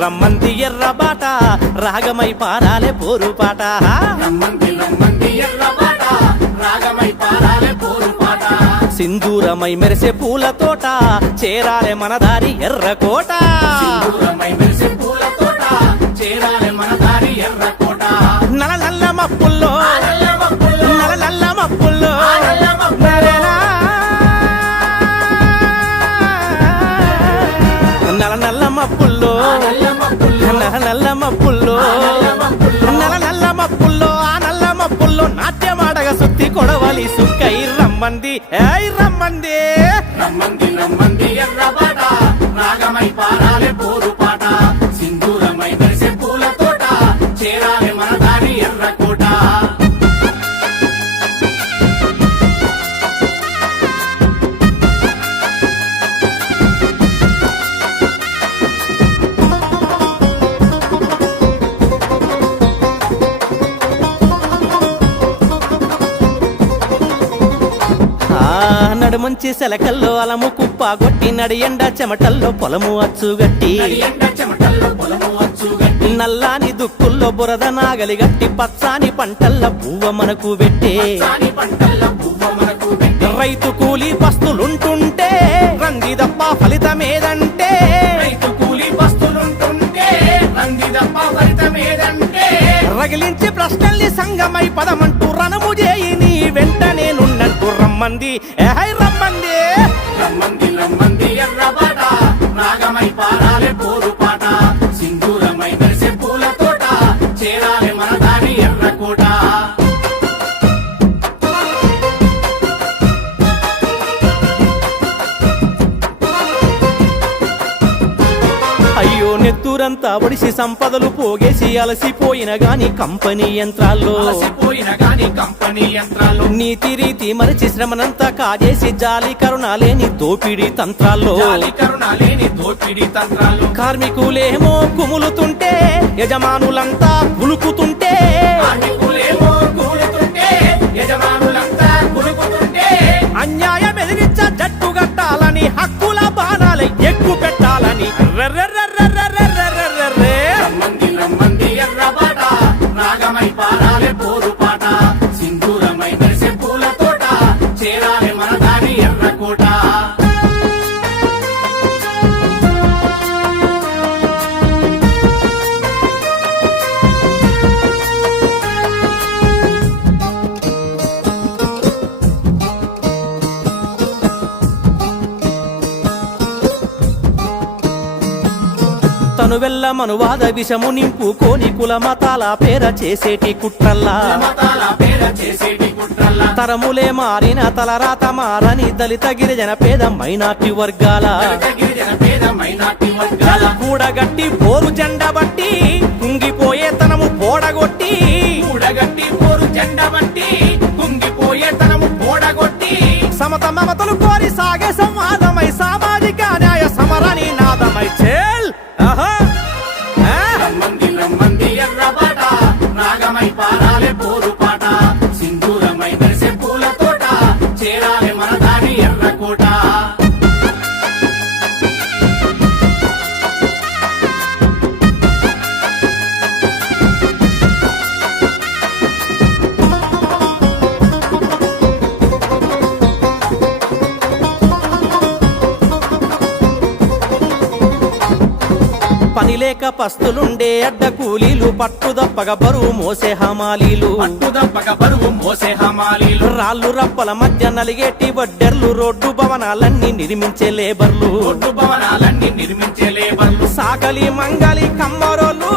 రమ్మంది ఎర్రబాట రాగమై పారాలే పోరుపాట సింధూరమై మెరిసే పూల తోట చేరాలే మన దారి ఎర్రకోట నల నల్ల మప్పుల్లో నల నల్ల మప్పుల్లో నల నల్ల మప్పుల్లో నల నల్ల మప్పుల్లో నల నల్ల మప్పుల్లో ఆ నల్ల మప్పుల్లో నాట్యమాడగ సుత్తి కొడవలి సుక్కై రమ్మంది రమ్మంది రమ్మంది రమ్మంది ఎర్రబాట రాగమై పారాలే పోరుపాట సింధూరమై మెరిసే పూల తోట చేరాలే మన దారి ఎర్రకోట నడుమంచి సెలకల్లో అలము కుప్ప గొట్టి నడి ఎండ చెమటల్లో పొలము అచ్చుగట్టి నల్లాని దుక్కుల్లో బురద నాగలి గట్టి పచ్చాని పంటల్ల పువ్వ మనకు పెట్టే రైతు కూలి పస్తులుంటుంటే రంది దప్ప ఫలితమేదంటే రగిలించి ప్రశ్నల్ని సంగమై పదమంటూ రణము చేయి నీ వెంట నేనున్నట్టు రమ్మంది రమ్మంది రమ్మంది రమ్మంది ఎర్రబాట రాగమై పారాలే పోరుపాట సింధూరమై మెరిసే పూల తోట చేరాలే మన దారి ఎర్రకోట అయ్యో నెత్తూరంతా ఒడిసి సంపదలు పోగేసి అలసిపోయిన గాని కంపెనీ యంత్రాల్లో నీతి రీతి మరిచి శ్రమనంతా కాజేసి జాలి కరుణ లేని దోపిడీ తంత్రాల్లో కార్మికులేమో కుములుతుంటే యజమానులంతా కులుకుతుంటే అన్యాయం ఎదిరించ జట్టు గట్టాలని హక్కుల బాణాలై ఎక్కు పెట్టాలని రమ్మంది రమ్మంది ఎర్రబాట రాగమై పారాలే పోరుపాట సింధూరమై మెరిసే పూల తోట చేరాలే మన దారి ఎర్రకోట తను వెళ్ళ మనువాద విషము నింపుకోని కుల మతాల పేర చేసేటి కుట్రల్లా తరములే మారిన తలరాత మారని దళిత గిరిజన పేద మైనార్టీ వర్గాల కూడగట్టి పోరు జెండ బట్టి కుంగిపోయే తనము పోడగొట్టి సమత మమతలు కోరి సాగే సంవాదమై సామాజిక న్యాయ సమరాని నాదమై చేల్ రమ్మంది రమ్మంది ఎర్రబాట రాగమై పారాలే పోరుపాట సింధూరమై మెరిసే పూల తోట చేరాలే మన దారి ఎర్రకోట పనిలేక పస్తులుండే అడ్డ కూలీలు పట్టుదప్పగ బరువు మోసే హమాలీలు రాళ్ళు రప్పల మధ్య నలిగేటి వడ్డెర్లు రోడ్డు భవనాలన్నీ నిర్మించే లేబర్లు సాకలి మంగలి కమ్మరోళ్ళు